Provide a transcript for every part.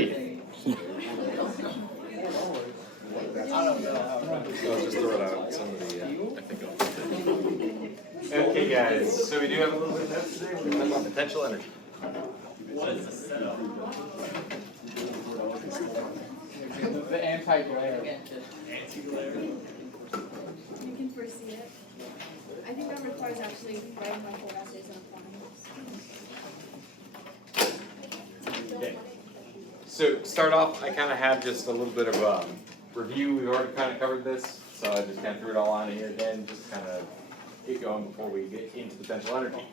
Agreed. I'll just throw it out. Somebody, I think I'll. Okay, guys. So we do have a little bit of notes today. We're talking about potential energy. What is the setup? The anti-glare. Anti-glare? You can foresee it. I think that requires actually writing my whole essays on applying. Okay. So to start off, I kind of have just a little bit of review. We've already kind of covered this, so I just kind of threw it all on here again, just kind of get going before we get into potential energy.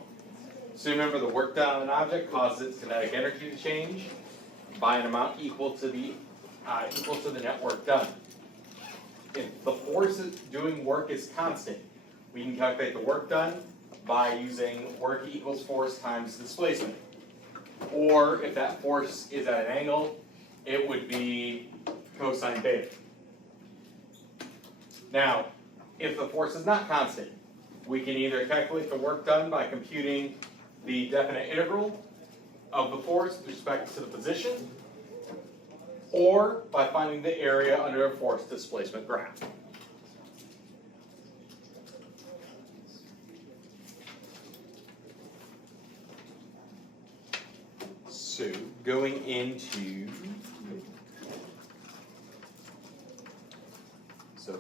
So remember, the work done on an object causes its kinetic energy to change by an amount equal to the net work done. If the force doing work is constant, we can calculate the work done by using work equals force times displacement. Or if that force is at an angle, it would be cosine beta. Now, if the force is not constant, we can either calculate the work done by computing the definite integral of the force with respect to the position, or by finding the area under a force displacement graph. So going into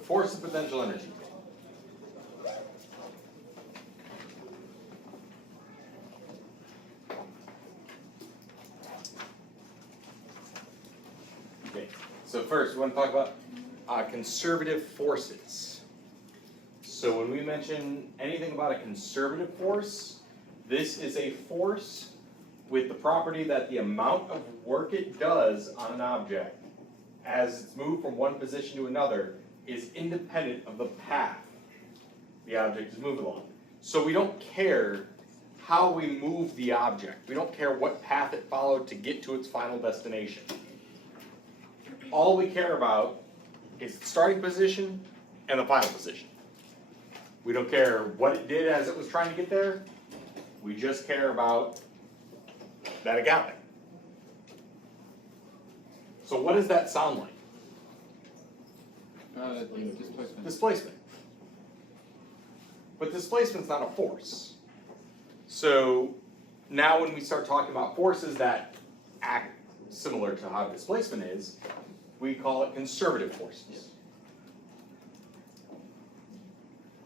force and potential energy. Okay, so first we want to talk about conservative forces. So when we mention anything about a conservative force, this is a force with the property that the amount of work it does on an object as it's moved from one position to another is independent of the path the object is moved along. So we don't care how we move the object. We don't care what path it followed to get to its final destination. All we care about is the starting position and the final position. We don't care what it did as it was trying to get there. We just care about that it got there. So what does that sound like? Displacement. Displacement. But displacement's not a force. So now when we start talking about forces that act similar to how displacement is, we call it conservative forces.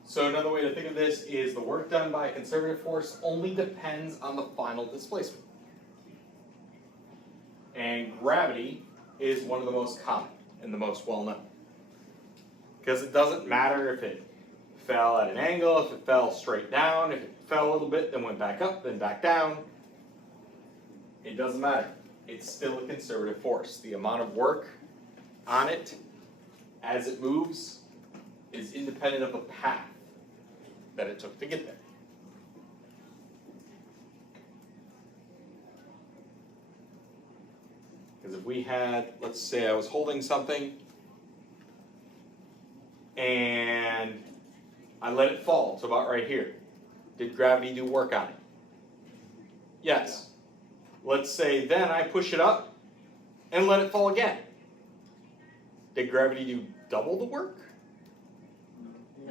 So another way to think of this is the work done by a conservative force only depends on the final displacement. And gravity is one of the most common and the most well-known. Because it doesn't matter if it fell at an angle, if it fell straight down, if it fell a little bit, then went back up, then back down. It doesn't matter. It's still a conservative force. The amount of work on it as it moves is independent of the path that it took to get there. Because if we had, let's say I was holding something and I let it fall to about right here. Did gravity do work on it? Yes. Let's say then I push it up and let it fall again. Did gravity do double the work?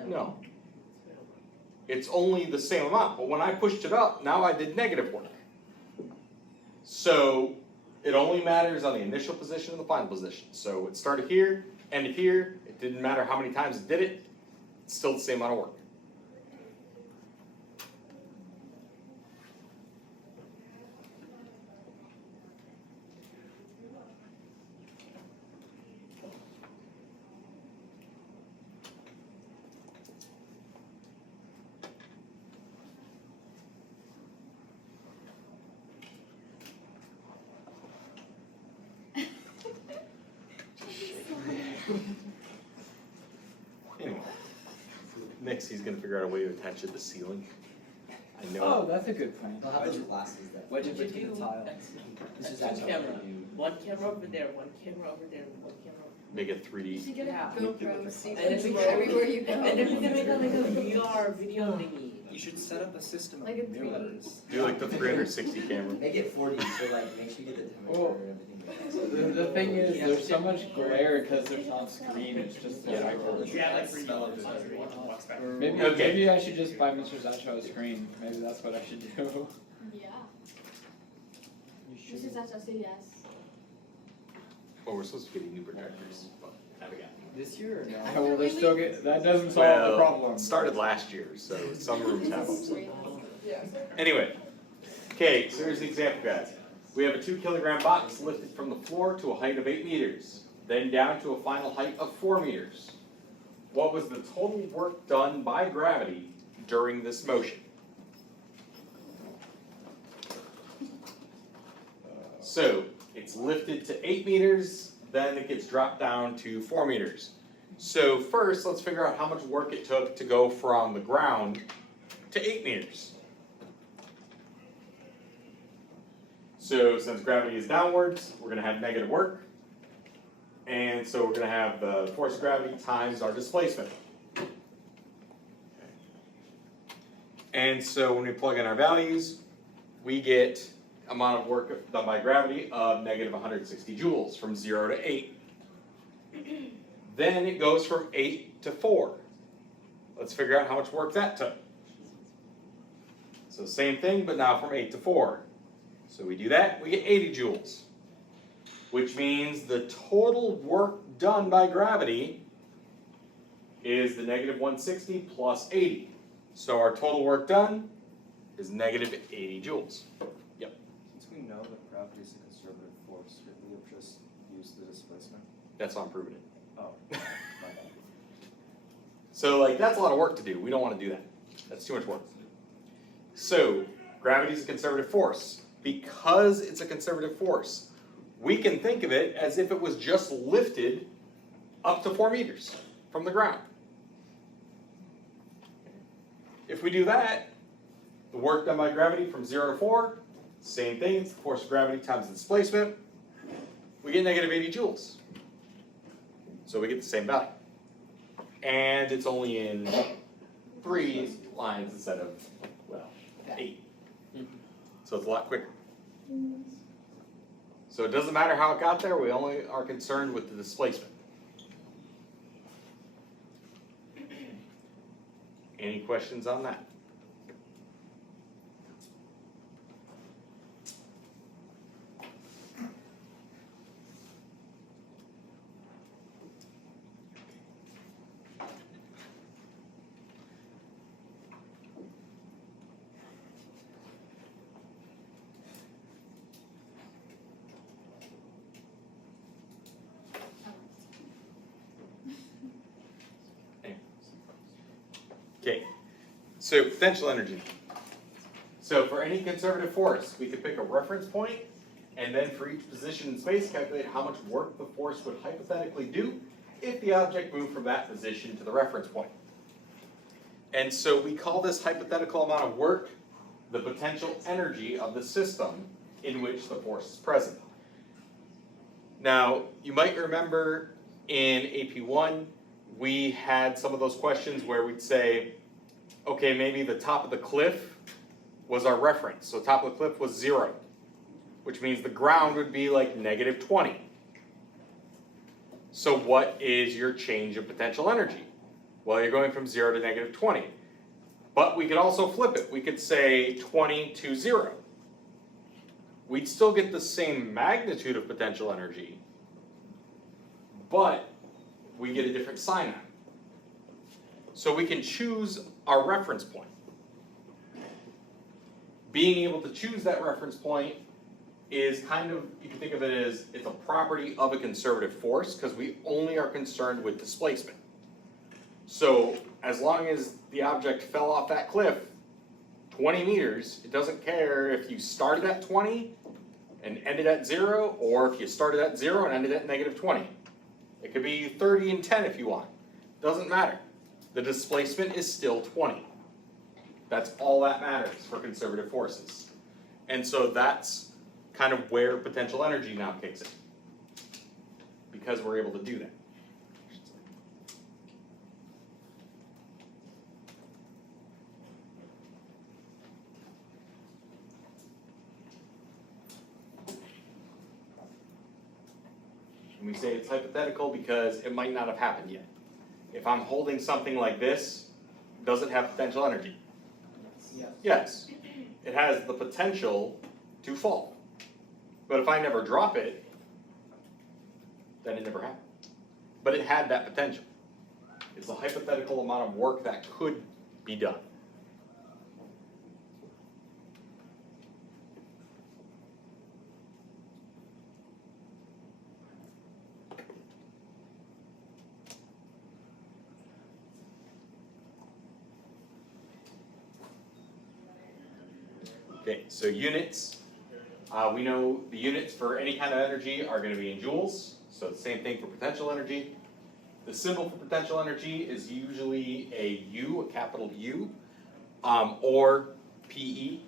No. It's only the same amount, but when I pushed it up, now I did negative work. So it only matters on the initial position and the final position. So it started here, ended here. It didn't matter how many times it did it. It's still the same amount of work. Anyway, next he's going to figure out a way to attach it to the ceiling. I know. Oh, that's a good plan. They'll have those glasses that Wedge it wedge between the the tile. That's one camera. One camera over there, one camera over there, one camera over Make a You 3D. should get a Yeah. GoPro so you And can then see everywhere you go. And then we can make like a VR video thingy. You should set up a system of Like a 3D. mirrors. Do like the 360 camera. Make it 40, so like make sure you get the temperature Well, and everything. The thing is, there's so much glare because there's not screen, it's just the hyper. Yeah, like Smell of it. Maybe, Okay. maybe I should just buy Mr. Zacho a screen, maybe that's what I should do. Yeah. This is such a yes. Well, we're supposed to be getting new projectors, but have again. This year or no? Well, they're still that doesn't solve the Well, problem. it started last year, so some rooms have them. Anyway, okay, so here's the example, guys. We have a 2 kilogram box lifted from the floor to a height of 8 meters, then down to a final height of 4 meters. What was the total work done by gravity during this motion? So, it's lifted to 8 meters, then it gets dropped down to 4 meters. So first, let's figure out how much work it took to go from the ground to 8 meters. So since gravity is downwards, we're going to have negative work. And so we're going to have the force of gravity times our displacement. And so when we plug in our values, we get amount of work done by gravity of negative 160 joules from 0 to 8. Then it goes from 8 to 4. Let's figure out how much work that took. So same thing, but now from 8 to 4. So we do that, we get 80 joules. Which means the total work done by gravity is the negative 160 plus 80. So our total work done is negative 80 joules. Since we know that gravity is a conservative force, should we have just used the displacement? That's how I'm proving it. Oh, my bad. So like that's a lot of work to do. We don't want to do that. That's too much work. So gravity is a conservative force. Because it's a conservative force, we can think of it as if it was just lifted up to 4 meters from the ground. If we do that, the work done by gravity from 0 to 4, same thing, it's the force of gravity times the displacement. We get negative 80 joules. So we get the same value. And it's only in 3 lines instead of, well, 8. So it's a lot quicker. So it doesn't matter how it got there, we only are concerned with the displacement. Any questions on that? Okay, so potential energy. So for any conservative force, we could pick a reference point, and then for each position in space, calculate how much work the force would hypothetically do if the object moved from that position to the reference point. And so we call this hypothetical amount of work the potential energy of the system in which the force is present. Now, you might remember in AP1, we had some of those questions where we'd say, okay, maybe the top of the cliff was our reference. So top of the cliff was 0, which means the ground would be like negative 20. So what is your change of potential energy? Well, you're going from 0 to negative 20. But we could also flip it. We could say 20 to 0. We'd still get the same magnitude of potential energy, but we get a different sign on it. So we can choose our reference point. Being able to choose that reference point is kind of, you can think of it as, it's a property of a conservative force because we only are concerned with displacement. So as long as the object fell off that cliff 20 meters, it doesn't care if you started at 20 and ended at 0, or if you started at 0 and ended at negative 20. It could be 30 and 10 if you want. Doesn't matter. The displacement is still 20. That's all that matters for conservative forces. And so that's kind of where potential energy now kicks in, because we're able to do that. we say it's hypothetical because it might not have happened yet. If I'm holding something like this, does it have potential energy? Yeah. Yes, it has the potential to fall. But if I never drop it, then it never happened. But it had that potential. It's a hypothetical amount of work that could be done. Okay, so units. We know the units for any kind of energy are going to be in joules, so the same thing for potential energy. The symbol for potential energy is usually a U, a capital U, or PE.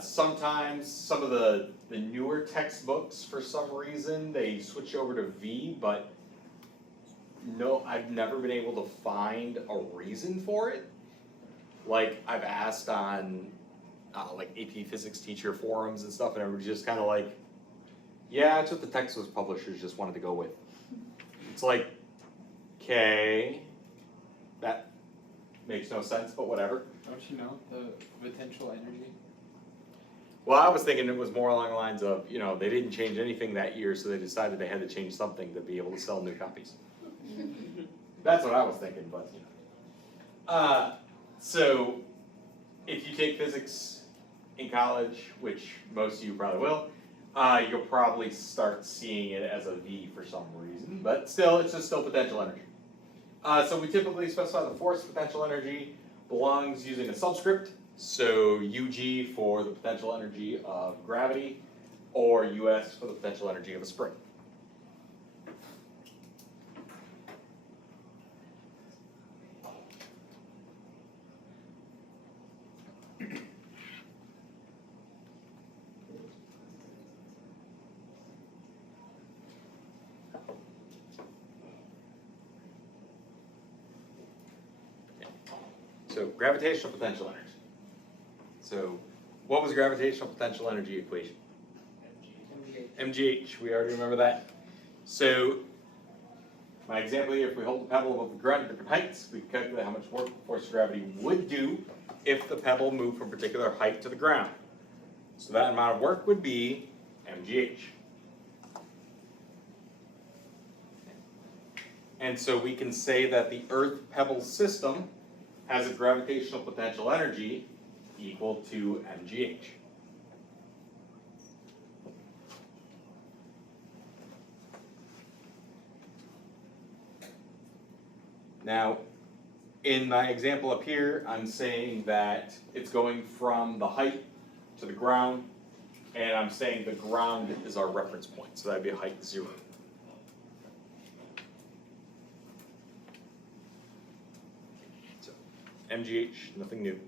Sometimes some of the newer textbooks, for some reason, they switch over to V, but no, I've never been able to find a reason for it. Like, I've asked on like AP Physics teacher forums and stuff, and everybody's just kind of like, yeah, it's what the textbook publishers just wanted to go with. It's like, okay, that makes no sense, but whatever. Don't you know the potential energy? Well, I was thinking it was more along the lines of, you know, they didn't change anything that year, so they decided they had to change something to be able to sell new copies. That's what I was thinking, but, you know. So, if you take physics in college, which most of you probably will, you'll probably start seeing it as a V for some reason, but still, it's just still potential energy. So we typically specify the force potential energy belongs using a subscript, so UG for the potential energy of gravity, or US for the potential energy of a spring. So gravitational potential energy. So what was gravitational potential energy equation? MGH, we already remember that. So my example here, if we hold the pebble above the ground at different heights, we can calculate how much work the force of gravity would do if the pebble moved from a particular height to the ground. So that amount of work would be MGH. And so we can say that the Earth pebble system has a gravitational potential energy equal to MGH. Now, in my example up here, I'm saying that it's going from the height to the ground, and I'm saying the ground is our reference point, so that'd be a height 0. MGH, nothing new.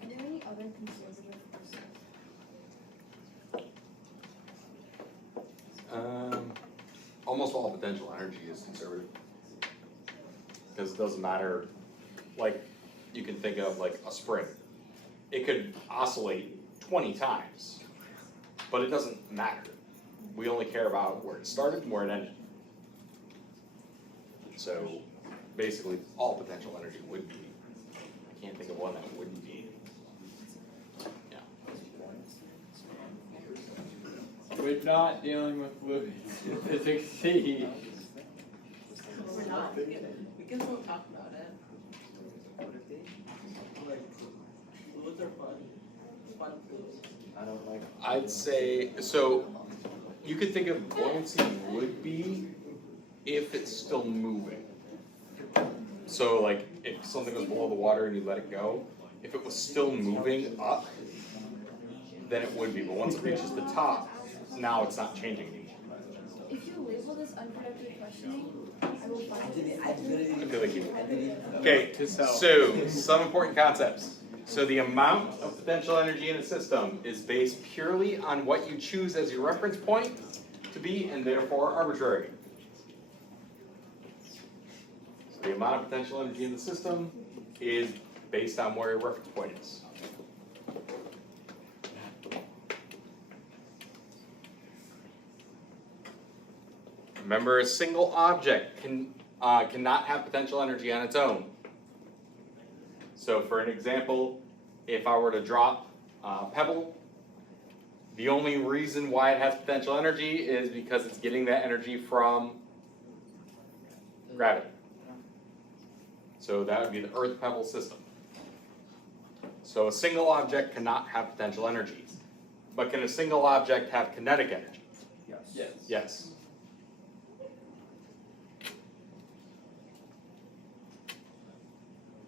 Are there any other conservative forces? Almost all potential energy is conservative. Because it doesn't matter, like, you can think of like a spring. It could oscillate 20 times, but it doesn't matter. We only care about where it started and where it ended. So basically, all potential energy would be. I can't think of one that wouldn't be. Yeah. We're not dealing with fluids in physics C. We're not, we can still talk about it. Fluids are fun. Fun fluids. I don't like. I'd say, so you could think of buoyancy would be if it's still moving. So like if something goes below the water and you let it go, if it was still moving up, then it would be, but once it reaches the top, now it's not changing anymore. If you label this unproductive questioning, I will find it. I feel like you. Okay, so some important concepts. So the amount of potential energy in a system is based purely on what you choose as your reference point to be, and therefore arbitrary. So the amount of potential energy in the system is based on where your reference point is. Remember, a single object cannot have potential energy on its own. So for an example, if I were to drop a pebble, the only reason why it has potential energy is because it's getting that energy from gravity. So that would be the Earth pebble system. So a single object cannot have potential energy. But can a single object have kinetic energy? Yes. Yes. Yes.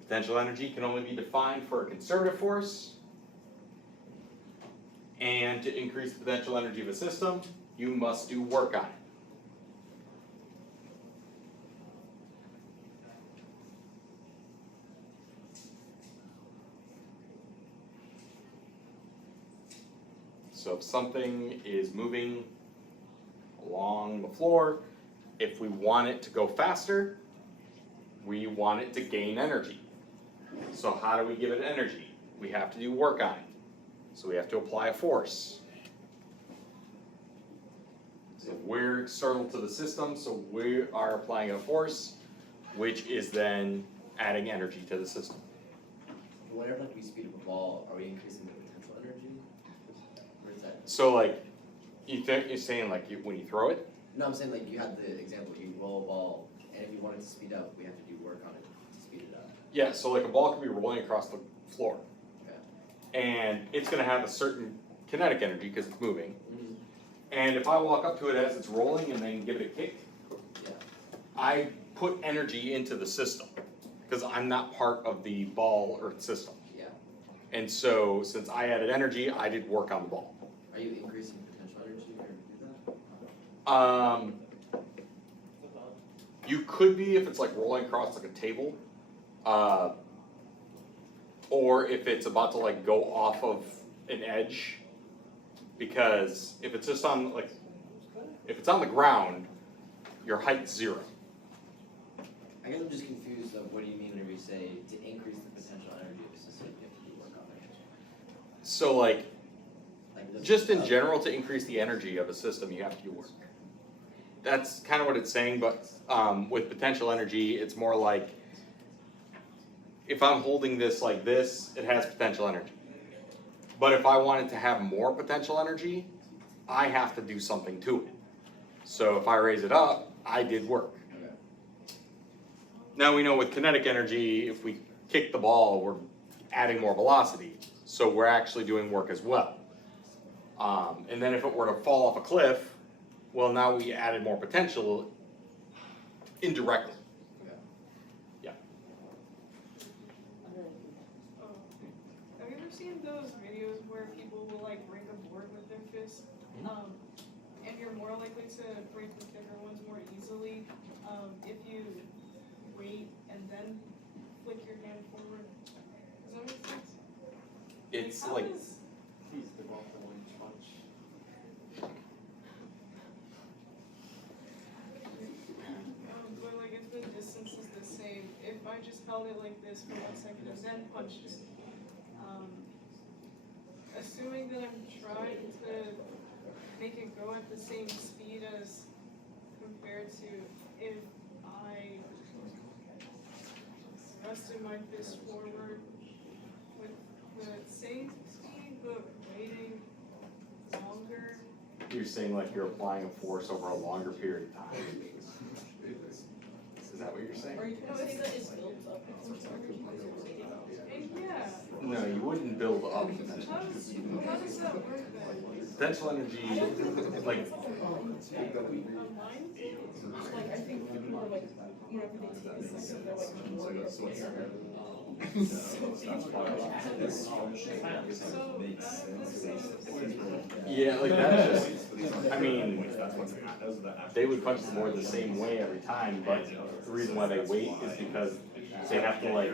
Potential energy can only be defined for a conservative force. And to increase the potential energy of a system, you must do work on it. So if something is moving along the floor, if we want it to go faster, we want it to gain energy. So how do we give it energy? We have to do work on it. So we have to apply a force. So we're external to the system, so we are applying a force, which is then adding energy to the system. Whenever like we speed up a ball, are we increasing the potential energy? Or is that? So like, you're saying like when you throw it? No, I'm saying like you had the example, you roll a ball, and if you want it to speed up, we have to do work on it to speed it up. Yeah, so like a ball can be rolling across the floor. Okay. And it's gonna have a certain kinetic energy because it's moving. Mm-hmm. And if I walk up to it as it's rolling and then give it a kick, Yeah. I put energy into the system because I'm not part of the ball or system. Yeah. And so since I added energy, I did work on the ball. Are you increasing potential energy or do that? You could be if it's like rolling across like a table, or if it's about to like go off of an edge, because if it's just on like, if it's on the ground, your height's 0. I guess I'm just confused of what do you mean when we say to increase the potential energy of the system, you have to do work on it. So like, Like this just in general, to increase the energy of a system, you have to do work. That's kind of what it's saying, but with potential energy, it's more like, if I'm holding this like this, it has potential energy. But if I want it to have more potential energy, I have to do something to it. So if I raise it up, I did work. Okay. Now we know with kinetic energy, if we kick the ball, we're adding more velocity. So we're actually doing work as well. And then if it were to fall off a cliff, well, now we added more potential indirectly. Okay. Yeah. Have you ever seen those videos where people will like break a board with their fist? And you're more likely to break the thicker ones more easily if you wait and then flick your hand forward. Does that make sense? It's How like, does- Please develop the one punch. But like if the distance is the same, if I just held it like this for 1 second and then punched it, assuming that I'm trying to make it go at the same speed as compared to if I thrusted my fist forward with the same speed but waiting longer. you're saying like you're applying a force over a longer period of time. Is that what you're saying? Or you can say that it builds up potential energy because you're waiting. Yeah. No, you wouldn't build up How potential. does that work then? Potential energy, like, Online? Like, I think people are like, whenever they take a second, they're like, Yeah, like that's just, I mean, they would punch the board the same way every time, but the reason why they wait is because they have to like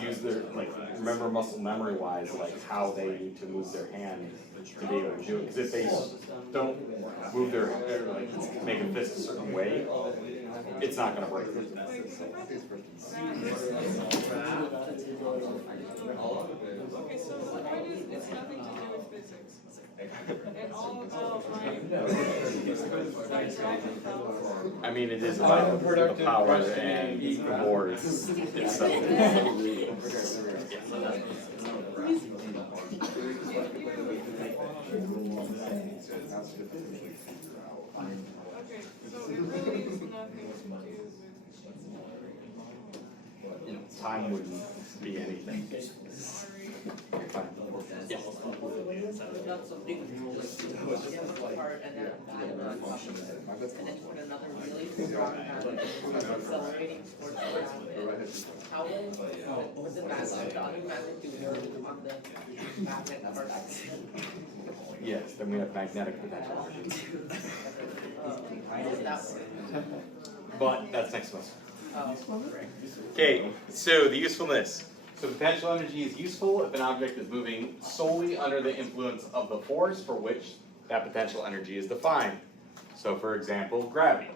use their, like, remember muscle memory wise, like how they need to move their hand to be able to do it. Cause if they don't move their, like, make a fist a certain way, it's not gonna break. Okay, so the point is, it's nothing to do with physics. And all about like driving power. I mean, it is about the power and the boards itself. Okay, so it really is nothing to do with. Time wouldn't be anything. Sorry. Not something just apart and then and then put another really strong hand accelerating towards the ground. How will the magnet, the other magnet do on the magnet part? Yes, then we have magnetic potential energy. How does that work? But that's next semester. Oh, Okay, so the usefulness. So potential energy is useful if an object is moving solely under the influence of the force for which that potential energy is defined. So for example, gravity.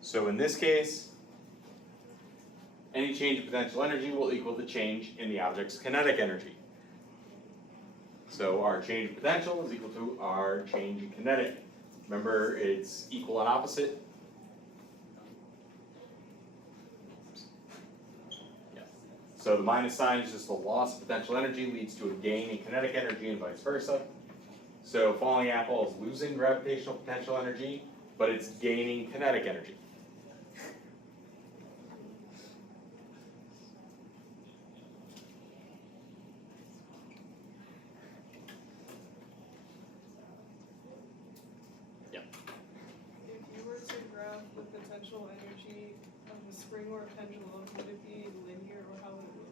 So in this case, any change in potential energy will equal the change in the object's kinetic energy. So our change in potential is equal to our change in kinetic. Remember, it's equal and opposite. So the minus sign is just the loss of potential energy leads to a gain in kinetic energy and vice versa. So falling apple is losing gravitational potential energy, but it's gaining kinetic energy. Yep. If you were to graph the potential energy of the spring or a pendulum, would it be linear or how would it look?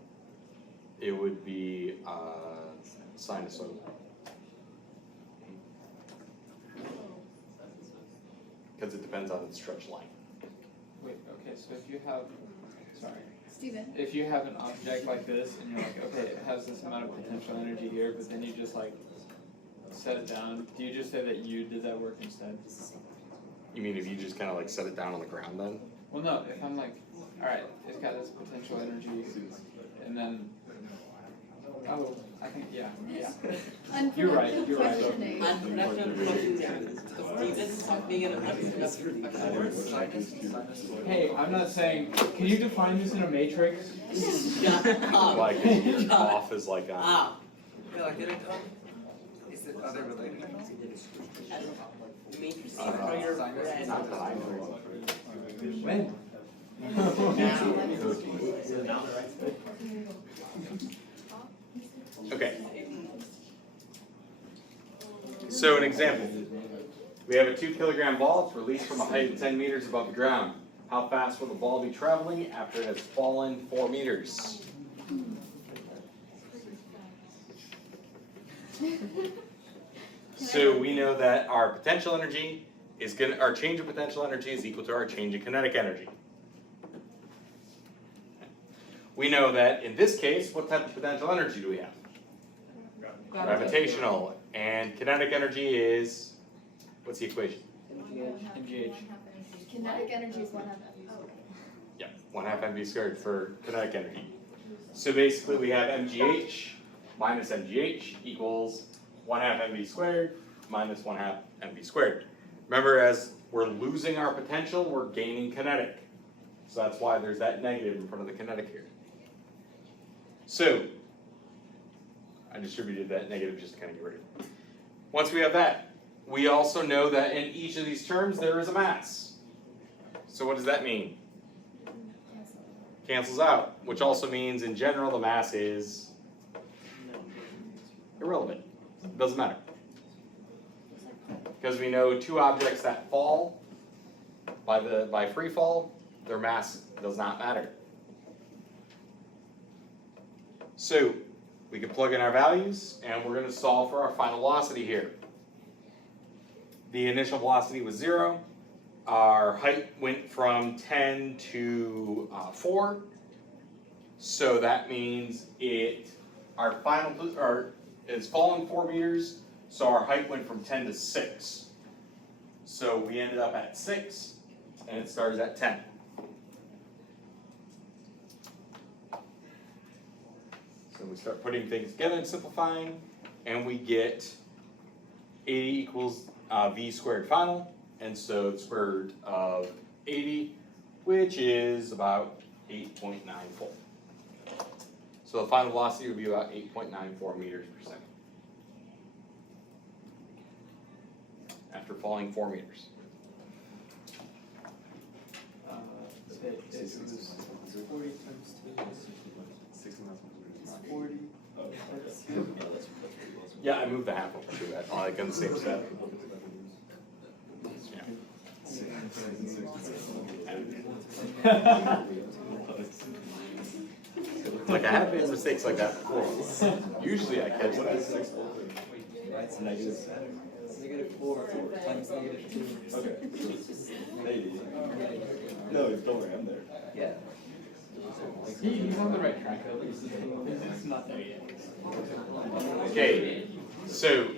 It would be sinusoidal. Because it depends on the stretch line. Wait, okay, so if you have, sorry, Steven? if you have an object like this and you're like, okay, it has this amount of potential energy here, but then you just like set it down, do you just say that you did that work instead? You mean if you just kind of like set it down on the ground then? Well, no, if I'm like, alright, it's got this potential energy, and then, oh, I think, yeah. You're right. Questioning. unproductive questions. Steven, something in unproductive questions. Hey, I'm not saying, can you define this in a matrix? Shut up. Like off is like on. Ah. Is it other related? Matrices Uh, are your Not friend. that I know When? of. Okay. So an example. We have a 2 kilogram ball. It's released from a height of 10 meters above the ground. How fast will the ball be traveling after it has fallen 4 meters? So we know that our potential energy is our change in potential energy is equal to our change in kinetic energy. We know that in this case, what type of potential energy do we have? Gravitational. And kinetic energy is, what's the equation? MGH. Kinetic energy is 1/2 mv. Yeah, 1/2 mv squared for kinetic energy. So basically we have mgh minus mgh equals 1/2 mv squared minus 1/2 mv squared. Remember, as we're losing our potential, we're gaining kinetic. So that's why there's that negative in front of the kinetic here. So, I distributed that negative just to kind of get rid of it. Once we have that, we also know that in each of these terms there is a mass. So what does that mean? Cancels out, which also means in general the mass is irrelevant. It doesn't matter. Because we know 2 objects that fall by free fall, their mass does not matter. So we can plug in our values and we're gonna solve for our final velocity here. The initial velocity was 0. Our height went from 10 to 4. So that means our final, it's fallen 4 meters, so our height went from 10 to 6. So we ended up at 6, and it started at 10. So we start putting things together and simplifying, and we get 80 equals v squared final, and so the square root of 80, which is about 8.94. So the final velocity would be about 8.94 meters per second after falling 4 meters. It was 40 times 2. 40. Oh, that's Yeah, I moved the half over to that, like on the same set. Like I have made mistakes like that before. Usually I catch that. It's -4 times -2. Okay. Maybe. No, don't worry, I'm there. Yeah. He's on the right track at least. He's not there yet. Okay, so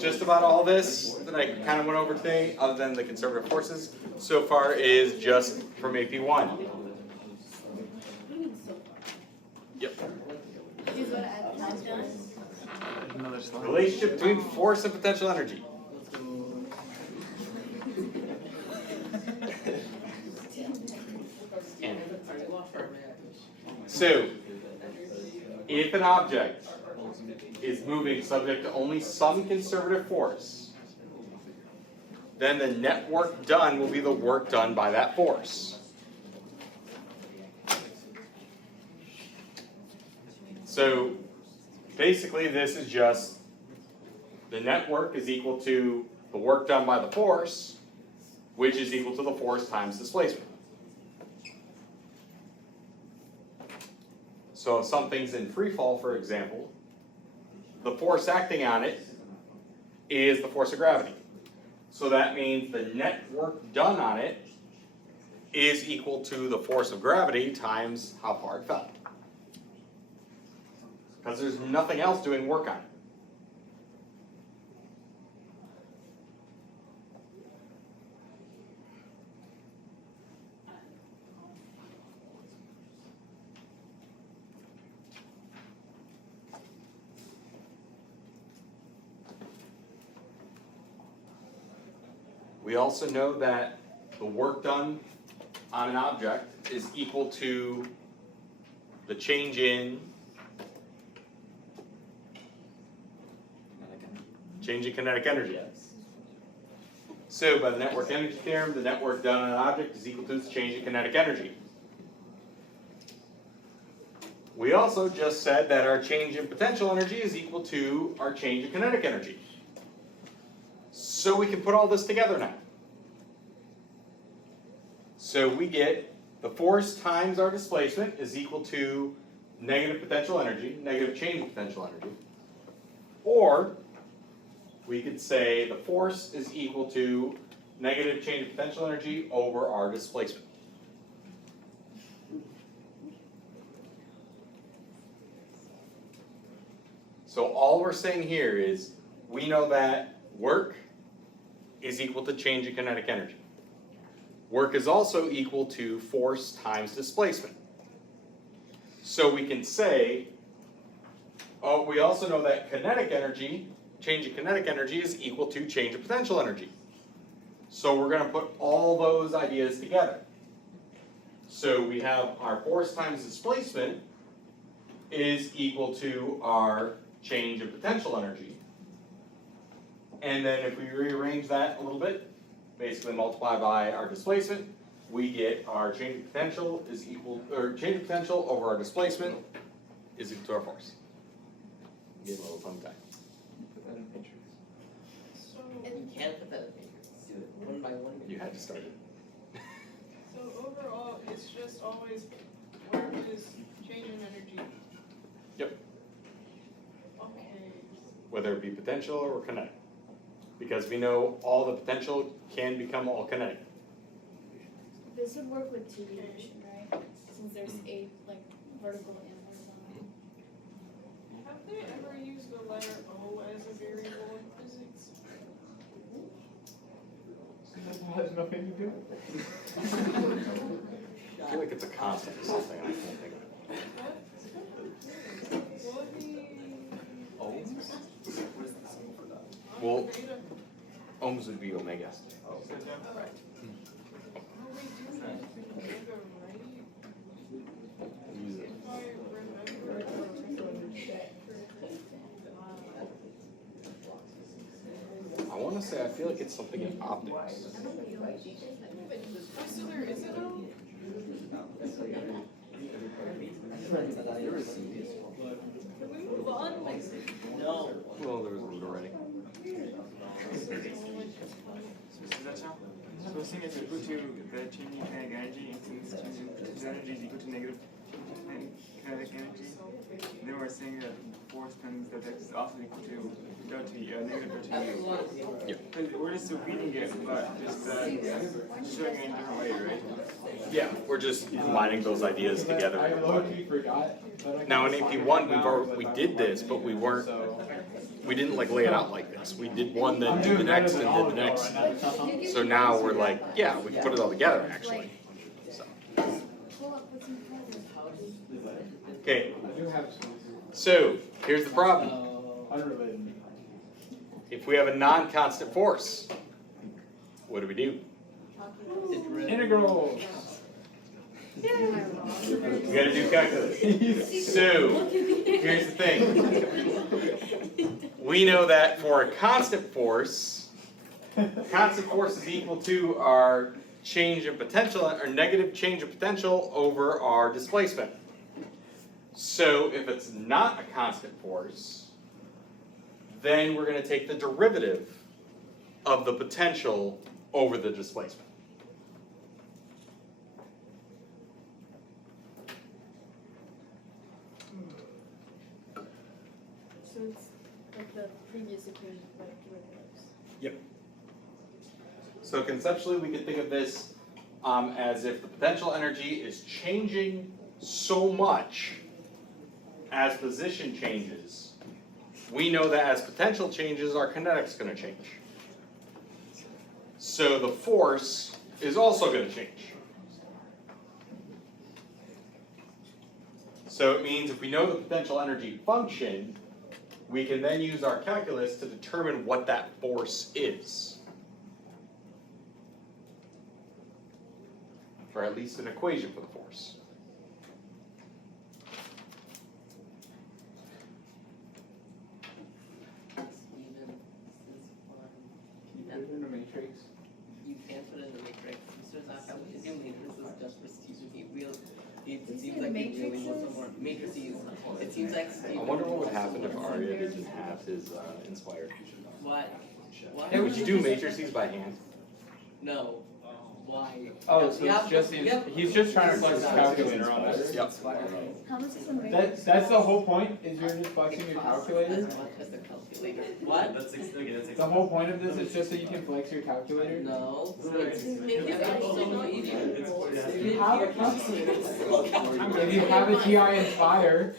just about all this that I kind of went over today, other than the conservative forces, so far is just from AP1. What do you mean so far? Yep. Is what I've done. Another slide. Relationship between force and potential energy. So, if an object is moving subject to only some conservative force, then the net work done will be the work done by that force. So, basically this is just the net work is equal to the work done by the force, which is equal to the force times displacement. So if something's in free fall, for example, the force acting on it is the force of gravity. So that means the net work done on it is equal to the force of gravity times how far it fell. Because there's nothing else doing work on it. We also know that the work done on an object is equal to the change in kinetic energy. So by the network energy theorem, the net work done on an object is equal to the change in kinetic energy. We also just said that our change in potential energy is equal to our change in kinetic energy. So we can put all this together now. So we get the force times our displacement is equal to negative potential energy, negative change in potential energy. Or we could say the force is equal to negative change in potential energy over our displacement. So all we're saying here is we know that work is equal to change in kinetic energy. Work is also equal to force times displacement. So we can say, oh, we also know that kinetic energy, change in kinetic energy is equal to change in potential energy. So we're going to put all those ideas together. So we have our force times displacement is equal to our change in potential energy. And then if we rearrange that a little bit, basically multiply by our displacement, we get our change in potential is equal, or change in potential over our displacement is equal to our force. Get a little tongue tied. Put that in matrix. So, you can't put that in matrix, do it one by one. You had to start it. So overall, it's just always work is change in energy. Yep. whether it be potential or kinetic. Because we know all the potential can become all kinetic. This would work with 2D motion, right? Since there's a like vertical and horizontal. Have they ever used the letter O as a variable in physics? That has nothing to do with it. I feel like it's a constant or something, I can't think of it. What would be? Well, ohms would be omega. Oh, we do have omega, right? Use it. If I remember. I want to say, I feel like it's something in optics. Oh, so there is an O? Can we move on? No. Well, there was a root already. Supposing it's equal to the changing kinetic energy, and since changing energy is equal to negative kinetic energy, then we're saying that force times that x is also equal to delta E, negative delta U. Because we're just repeating it, but just showing it in a different way, right? Yeah, we're just combining those ideas I together. low-key forgot. But I Now in can AP1, find it now we without did this, but we weren't, So- we didn't like lay it out like this. We did one, then I'm did doing the better next, than and all did the of y'all next. right now. So now we're like, yeah, we can put it all together actually. So, Pull up what's in front of you. okay, I do have some so here's the problem. unrelated. If we have a non-constant force, what do we do? Integral. We gotta do calculus. So, here's the thing. We know that for a constant force is equal to our change of potential, or negative change of potential over our displacement. So if it's not a constant force, then we're gonna take the derivative of the potential over the displacement. So it's like the previous equation, but derivatives. Yep. So conceptually, we could think of this as if the potential energy is changing so much as position changes. We know that as potential changes, our kinetic's going to change. So the force is also going to change. So it means if we know the potential energy function, we can then use our calculus to determine what that force is. Or at least an equation for the force. Steven, Can you put it in a matrix? you can't put in the matrix. This does not have to do matrices just for Steve. It seems like he really wants some more matrices. It seems like Steve. I wonder what would happen if Arya didn't have his inspired. What? What? Hey, would you do matrices by hand? No. Why? Oh, so Yeah, it's just yeah. he's just trying to flex his calculator on us. Yep. How much is the matrix? That's the whole point, is you're just flexing your As calculator? much as the calculator. What? That's The whole point of this is just so you can flex your calculator? No. It's so easy. If you have a calculator, if you have a TI Inspire,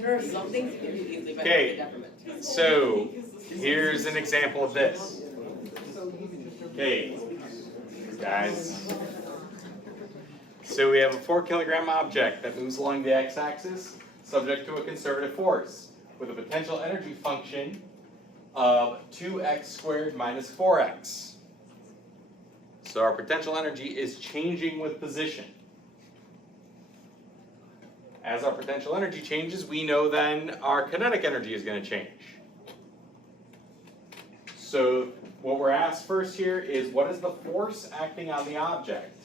There are some things you can do easily by Okay. the government. So here's an example of this. Okay, guys. So we have a 4 kilogram object that moves along the x-axis, subject to a conservative force, with a potential energy function of 2x squared minus 4x. So our potential energy is changing with position. As our potential energy changes, we know then our kinetic energy is going to change. So what we're asked first here is, what is the force acting on the object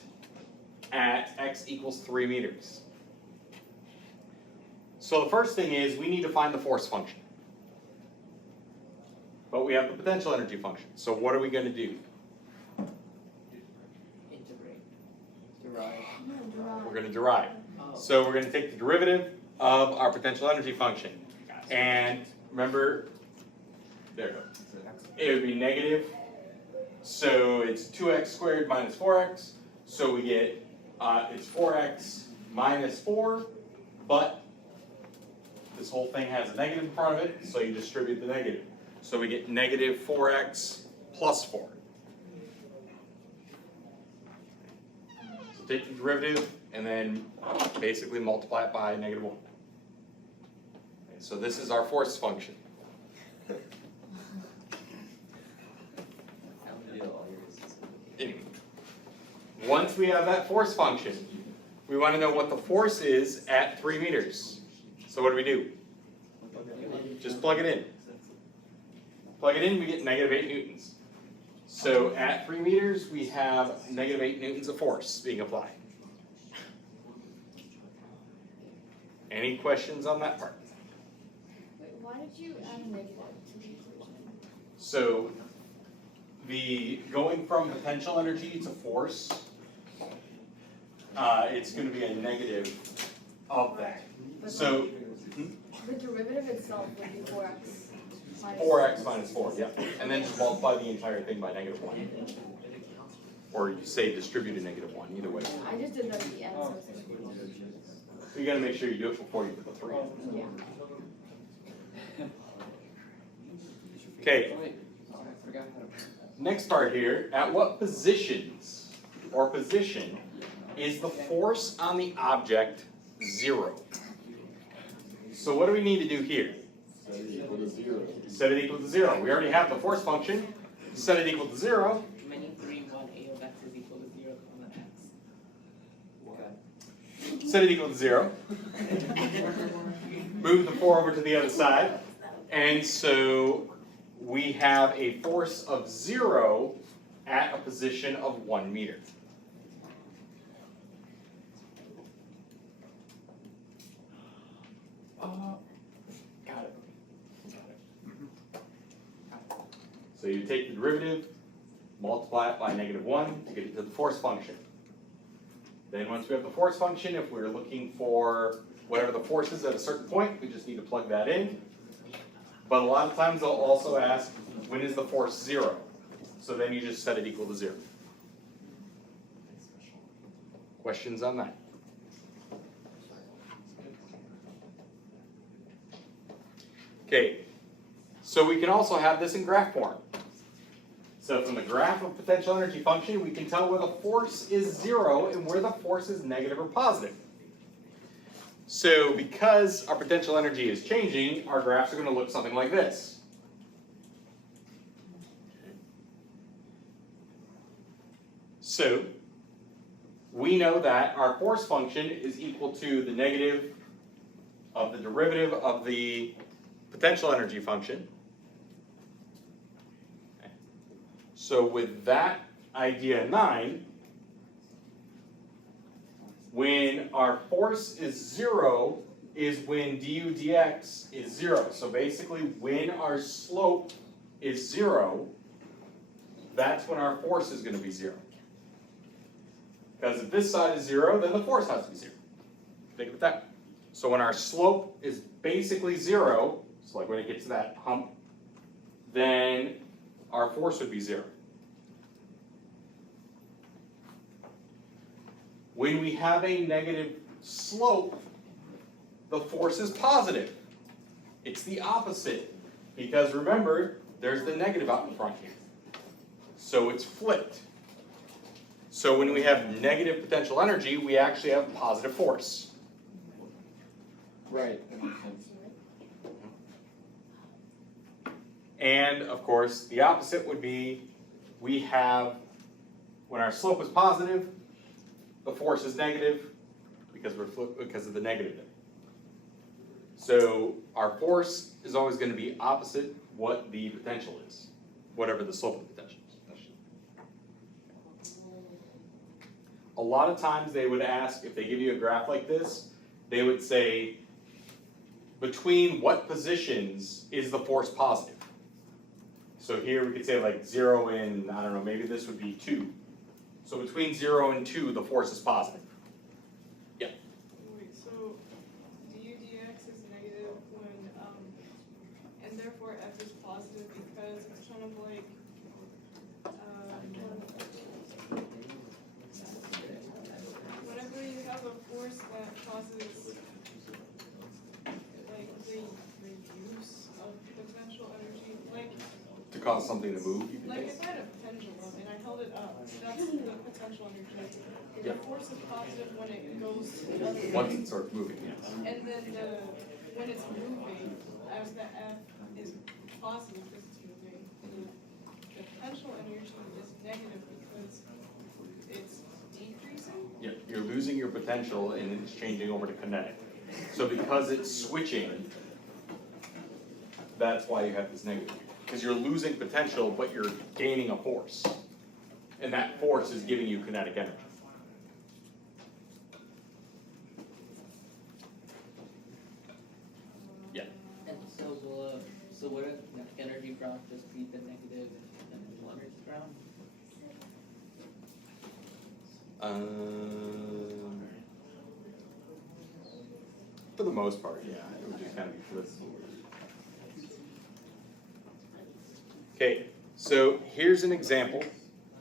at x equals 3 meters? So the first thing is, we need to find the force function. But we have the potential energy function. So what are we going to do? Integrate. Derive. We're going to derive. Oh. So we're going to take the derivative of our potential energy function. And remember, there we go. It would be negative, so it's 2x squared minus 4x, so we get, it's 4x minus 4, but this whole thing has a negative in front of it, so you distribute the negative. So we get negative 4x plus 4. So take the derivative and then basically multiply it by negative 1. And so this is our force function. Anyway, once we have that force function, we want to know what the force is at 3 meters. So what do? Just plug it in. Plug it in, we get negative 8 newtons. So at 3 meters, we have negative 8 newtons of force being applied. Any questions on that part? Wait, why did you add a negative to the equation? So going from potential energy to force, it's going to be a negative of that. But So the derivative itself would be 4x minus 4x minus 4, yeah. And then just multiply the entire thing by negative 1. Or you say distribute a negative 1, either way. I just did that at the end, so it's So you got to make sure you do it before you put the 3 in. yeah. Okay, next part here, at what positions or position is the force on the object 0? So what do we need to do here? Set it equal to 0. Set it equal to 0. We already have the force function. Set it equal to 0. Many 3, 1, a of x is equal to 0, x. Set it equal to 0. Move the 4 over to the other side. And so we have a force of 0 at a position of 1 meter. Got it. So you take the derivative, multiply it by negative 1 to get it to the force function. Then once we have the force function, if we're looking for whatever the force is at a certain point, we just need to plug that in. But a lot of times they'll also ask, when is the force 0? So then you just set it equal to 0. Questions on that? Okay, so we can also have this in graph form. So from the graph of potential energy function, we can tell where the force is 0 and where the force is negative or positive. So because our potential energy is changing, our graphs are going to look something like this. So we know that our force function is equal to the negative of the derivative of the potential energy function. So with that idea in mind, when our force is 0 is when du dx is 0. So basically when our slope is 0, that's when our force is going to be 0. Because if this side is 0, then the force has to be 0. Think of it that way. So when our slope is basically 0, so like when it gets to that hump, then our force would be 0. When we have a negative slope, the force is positive. It's the opposite. Because remember, there's the negative out in front here. So it's flipped. So when we have negative potential energy, we actually have positive force. Right, that makes sense. And of course, the opposite would be we have, when our slope is positive, the force is negative because because of the negative there. So our force is always going to be opposite what the potential is, whatever the slope of the potential is. A lot of times they would ask, if they give you a graph like this, they would say, between what positions is the force positive? So here we could say like 0 and, I don't know, maybe this would be 2. So between 0 and 2, the force is positive. Yeah. Wait, so du dx is negative when, and therefore f is positive cause something to move, you can Like think? if I had a pendulum and I held it up, that's the potential energy. The force is positive when it goes to the other Once way. it starts moving, yes. And then when it's moving, as the F is positive because it's moving, the potential energy is negative because it's decreasing. Yeah, you're losing your potential and it's changing over to kinetic. So because it's switching, that's why you have this negative. Because you're losing potential, but you're gaining a force. And that force is giving you kinetic energy. Yeah. And so would a energy graph just be the negative potential energy graph? For the most part, yeah, it would just kind of be flipped. Okay, so here's an example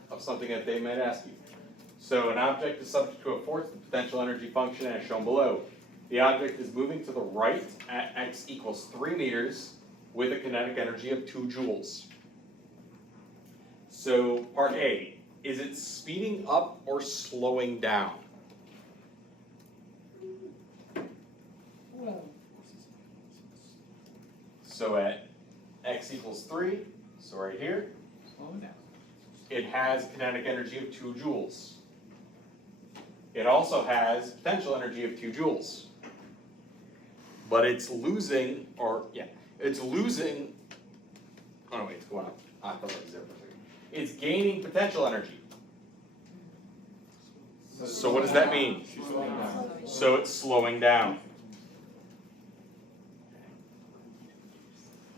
of something that they might ask you. So an object is subject to a force, the potential energy function as shown below. The object is moving to the right at x equals 3 meters with a kinetic energy of 2 joules. So part A, is it speeding up or slowing down? So at x equals 3, so right here, Slow down. it has kinetic energy of 2 joules. It also has potential energy of 2 joules. But it's losing, it's losing, oh no wait, it's going up. I thought it was 0 for a second. It's gaining potential energy. So what does that mean? So it's slowing down.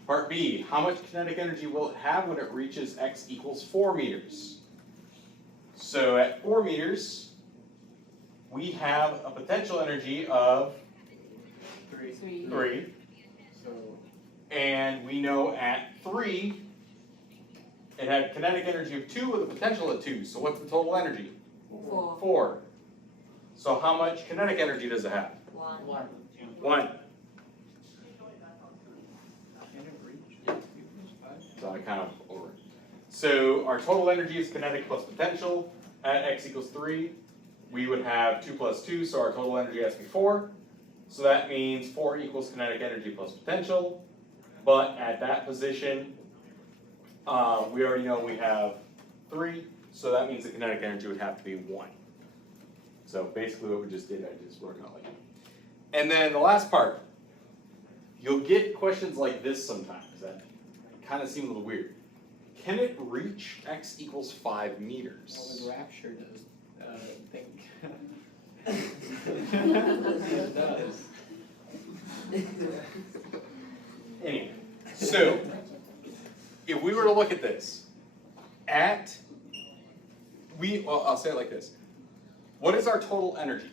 Part B, how much kinetic energy will it have when it reaches x equals 4 meters? So at 4 meters, we have a potential energy of 3. So, And we know at 3, it had kinetic energy of 2 with a potential of 2. So what's the total energy? 4. So how much kinetic energy does it have? 1. can it reach? So I kind of over it. So our total energy is kinetic plus potential. At x equals 3, we would have 2 plus 2, so our total energy has to be 4. So that means 4 equals kinetic energy plus potential. But at that position, we already know we have 3, so that means the kinetic energy would have to be 1. So basically what we just did, I just wrote it out like that. And then the last part, you'll get questions like this sometimes that kind of seem a little weird. Can it reach x equals 5 Well, meters? the rapture does, think. It does. Anyway, so if we were to look at this, well, I'll say it like this. What is our total energy?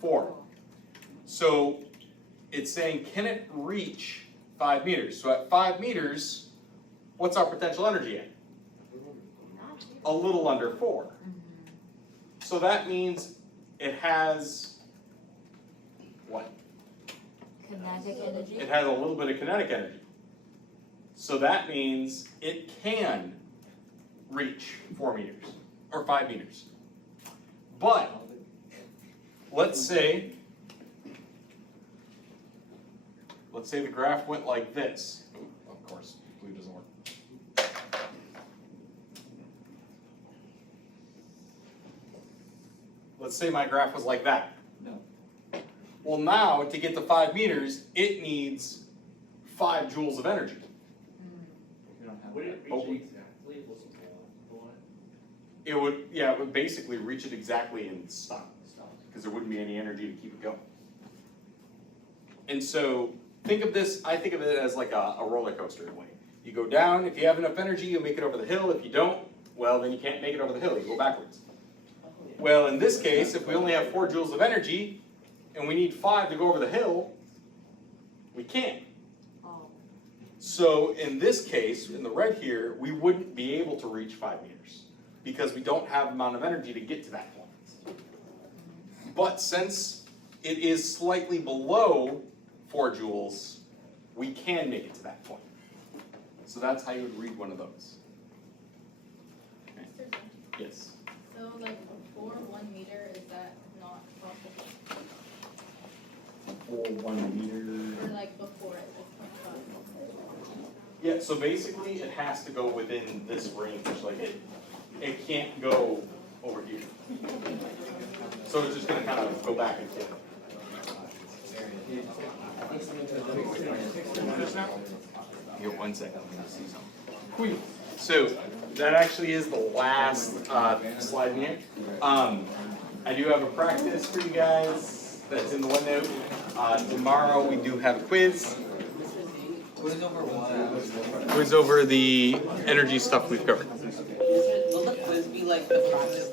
4. So it's saying, can it reach 5 meters? So at 5 meters, what's our potential energy at? A little under 4. So that means it has what? Kinetic energy? It has a little bit of kinetic energy. So that means it can reach 4 meters or 5 meters. But let's say the graph went like this. Ooh, of course, blue doesn't work. Let's say my graph was like that. No. Well, now to get to 5 meters, it needs 5 joules of energy. We don't have Would that. it Oh. reach exactly what's the one? It would basically reach it exactly and stop, because there wouldn't be any energy to keep it going. And so think of this, I think of it as like a roller coaster in a way. You go down, if you have enough energy, you'll make it over the hill. If you don't, well, then you can't make it over the hill, you go backwards. Well, in this case, if we only have 4 joules of energy, and we need 5 to go over the hill, we can't. Oh. So in this case, in the red here, we wouldn't be able to reach 5 meters, because we don't have the amount of energy to get to that point. But since it is slightly below 4 joules, we can make it to that point. Does So that's how you would read one of those. Yes. So like before 1 meter, is that not possible? For 1 meter. Or like before it, like 0.5? Yeah, so basically it has to go within this range, like it can't go over here. So it's just gonna kind of go back and forth. Here, 1 second, I'm gonna see something. Cool. So that actually is the last slide in here. I do have a practice for you guys that's in the OneNote. Tomorrow we do have a quiz. Quiz over what? Quiz over the energy stuff we've covered. Will the quiz be like the practice